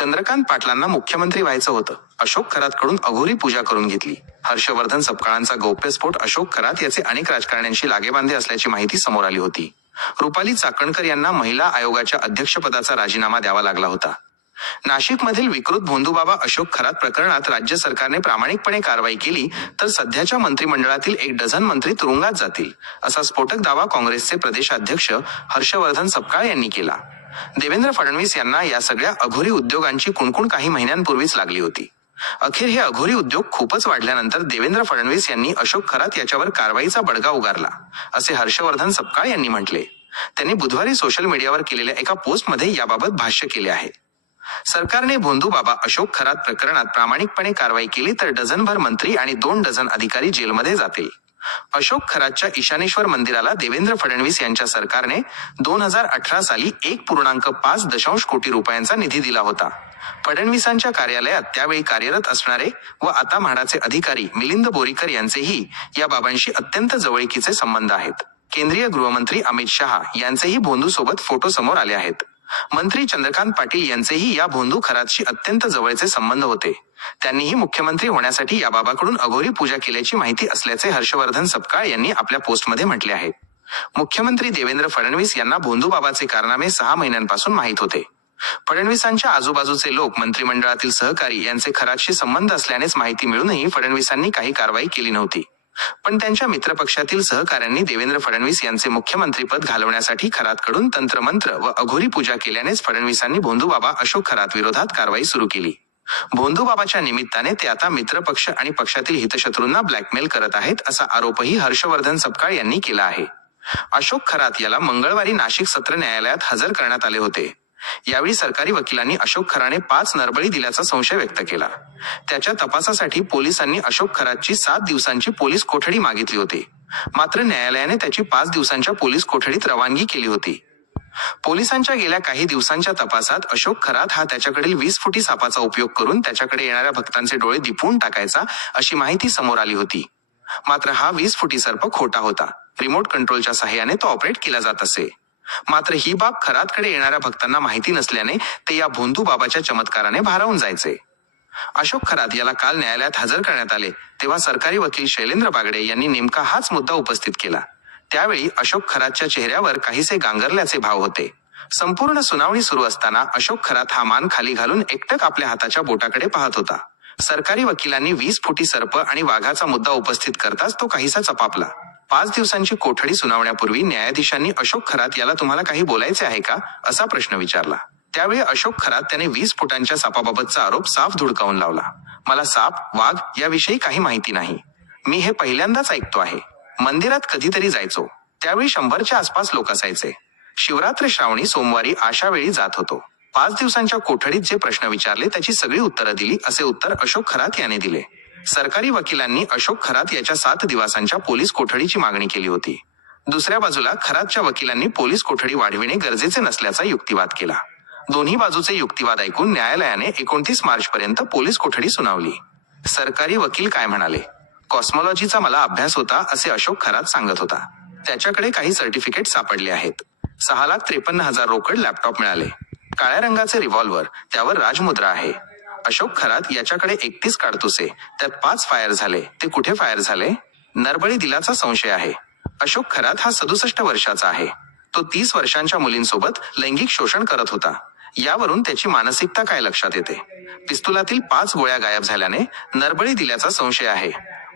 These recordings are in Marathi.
चंद्रकांत पाटलांना मुख्यमंत्री व्हायचं होतं. अशोक खरातकडून अघोरी पूजा करून घेतली. हर्षवर्धन सपकाळांचा गौप्यस्फोट. अशोक खरात याचे अनेक राजकारण्यांशी लागेबांधे असल्याची माहिती समोर आली होती. रुपाली चाकणकर यांना महिला आयोगाच्या अध्यक्षपदाचा राजीनामा द्यावा लागला होता. नाशिकमधील विकृत भोंदूबाबा अशोक खरात प्रकरणात राज्य सरकारने प्रामाणिकपणे कारवाई केली तर सध्याच्या मंत्रिमंडळातील 1 डझन मंत्री तुरुंगात जातील, असा स्फोटक दावा काँग्रेसचे प्रदेशाध्यक्ष हर्षवर्धन सपकाळ यांनी केला. देवेंद्र फडणवीस यांना या सगळ्या अघोरी उद्योगांची कुणकुण काही महिन्यांपूर्वीच लागली होती. अखेर हे अघोरी उद्योग खूपच वाढल्यानंतर देवेंद्र फडणवीस यांनी अशोक खरात याच्यावर कारवाईचा बडगा उगारला, असे हर्षवर्धन सपकाळ यांनी म्हटले. त्यांनी बुधवारी सोशल मीडियावर केलेल्या एका पोस्टमध्ये याबाबत भाष्य केले आहे. सरकारने भोंदूबाबा अशोक खरात प्रकरणात प्रामाणिकपणे कारवाई केली तर डझनभर मंत्री आणि 2 डझन अधिकारी जेलमध्ये जातील. अशोक खरातच्या ईशानेश्वर मंदिराला देवेंद्र फडणवीस यांच्या सरकारने 2018 साली 1.5 कोटी रुपयांचा निधी दिला होता. फडणवीसांच्या कार्यालयात त्यावेळी कार्यरत असणारे व आता म्हाडाचे अधिकारी मिलिंद बोरीकर यांचेही या बाबांशी अत्यंत जवळकीचे संबंध आहेत. केंद्रीय गृहमंत्री अमित शहा यांचेही भोंदूसोबत फोटो समोर आले आहेत. मंत्री चंद्रकांत पाटील यांचेही या भोंदू खरातशी अत्यंत जवळचे संबंध होते. त्यांनीही मुख्यमंत्री होण्यासाठी या बाबाकडून अघोरी पूजा केल्याची माहिती असल्याचे हर्षवर्धन सपकाळ यांनी आपल्या पोस्टमध्ये म्हटले आहे. मुख्यमंत्री देवेंद्र फडणवीस यांना भोंदूबाबाचे कारनामे 6 महिन्यांपासून माहीत होते. फडणवीसांच्या आजूबाजूचे लोक, मंत्रिमंडळातील सहकारी यांचे खरातशी संबंध असल्यानेच माहिती मिळूनही फडणवीसांनी काही कारवाई केली नव्हती. पण त्यांच्या मित्रपक्षातील सहकाऱ्यांनी देवेंद्र फडणवीस यांचे मुख्यमंत्रीपद घालवण्यासाठी खरातकडून तंत्रमंत्र व अघोरी पूजा केल्यानेच फडणवीसांनी भोंदूबाबा अशोक खरात विरोधात कारवाई सुरू केली. भोंदूबाबाच्या निमित्ताने ते आता मित्रपक्ष आणि पक्षातील हितशत्रूंना ब्लॅकमेल करत आहेत, असा आरोपही हर्षवर्धन सपकाळ यांनी केला आहे. अशोक खरात याला मंगळवारी नाशिक सत्र न्यायालयात हजर करण्यात आले होते. यावेळी सरकारी वकिलांनी अशोक खराने 5 नरबळी दिल्याचा संशय व्यक्त केला. त्याच्या तपासासाठी पोलिसांनी अशोक खरातची 7 दिवसांची पोलीस कोठडी मागितली होती. मात्र न्यायालयाने त्याची 5 दिवसांच्या पोलीस कोठडीत रवानगी केली होती. पोलिसांच्या गेल्या काही दिवसांच्या तपासात अशोक खरात हा त्याच्याकडील 20 फुटी सापाचा उपयोग करून त्याच्याकडे येणाऱ्या भक्तांचे डोळे दिपवून टाकायचा, अशी माहिती समोर आली होती. मात्र हा 20 फुटी सर्प खोटा होता. रिमोट कंट्रोलच्या साहाय्याने तो ऑपरेट केला जात असे. मात्र ही बाब खरातकडे येणाऱ्या भक्तांना माहिती नसल्याने ते या भोंदू बाबाच्या चमत्काराने भारावून जायचे. अशोक खरात याला काल न्यायालयात हजर करण्यात आले तेव्हा सरकारी वकील शैलेंद्र बागडे यांनी नेमका हाच मुद्दा उपस्थित केला. त्यावेळी अशोक खरातच्या चेहऱ्यावर काहीसे गांगरल्याचे भाव होते. संपूर्ण सुनावणी सुरू असताना अशोक खरात हा मान खाली घालून एकटक आपल्या हाताच्या बोटाकडे पाहत होता. सरकारी वकिलांनी 20 फुटी सर्प आणि वाघाचा मुद्दा उपस्थित करताच तो काहीसा चपापला. 5 दिवसांची कोठडी सुनावण्यापूर्वी न्यायाधीशांनी अशोक खरात याला तुम्हाला काही बोलायचे आहे का, असा प्रश्न विचारला. त्यावेळी अशोक खरात त्याने 20 फुटांच्या सापाबाबतचा आरोप साफ धुडकावून लावला. मला साप, वाघ याविषयी काही माहिती नाही. मी हे पहिल्यांदाच ऐकतो आहे. मंदिरात कधीतरी जायचो, त्यावेळी 100च्या आसपास लोक असायचे. शिवरात्र श्रावणी सोमवारी अशा वेळी जात होतो. 5 दिवसांच्या कोठडीत जे प्रश्न विचारले त्याची सगळी उत्तरं दिली, असे उत्तर अशोक खरात याने दिले. सरकारी वकिलांनी अशोक खरात याच्या 7 दिवसांच्या पोलीस कोठडीची मागणी केली होती. दुसऱ्या बाजूला खरातच्या वकिलांनी पोलीस कोठडी वाढविणे गरजेचे नसल्याचा युक्तिवाद केला. दोन्ही बाजूचे युक्तिवाद ऐकून न्यायालयाने 29 मार्चपर्यंत पोलीस कोठडी सुनावली. सरकारी वकील काय म्हणाले? कॉस्मॉलॉजीचा मला अभ्यास होता, असे अशोक खरात सांगत होता. त्याच्याकडे काही सर्टिफिकेट सापडले आहेत. 6,53,000 रोकड लॅपटॉप मिळाले. काळ्या रंगाचे रिव्हॉल्व्हर, त्यावर राजमुद्रा आहे. अशोक खरात याच्याकडे 31 काडतुसे, त्यात 5 फायर झाले. ते कुठे फायर झाले? नरबळी दिल्याचा संशय आहे. अशोक खरात हा 67 वर्षाचा आहे. तो 30 वर्षांच्या मुलींसोबत लैंगिक शोषण करत होता. यावरून त्याची मानसिकता काय लक्षात येते? पिस्तुलातील 5 गोळ्या गायब झाल्याने नरबळी दिल्याचा संशय आहे.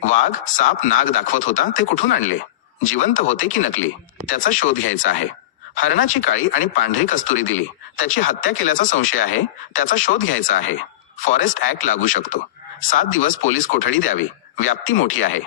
वाघ, साप, नाग दाखवत होता, ते कुठून आणले? जिवंत होते की नकली? त्याचा शोध घ्यायचा आहे. हरणाची काळी आणि पांढरी कस्तुरी दिली, त्याची हत्या केल्याचा संशय आहे. त्याचा शोध घ्यायचा आहे. फॉरेस्ट ऍक्ट लागू शकतो. 7 दिवस पोलीस कोठडी द्यावी. व्याप्ती मोठी आहे.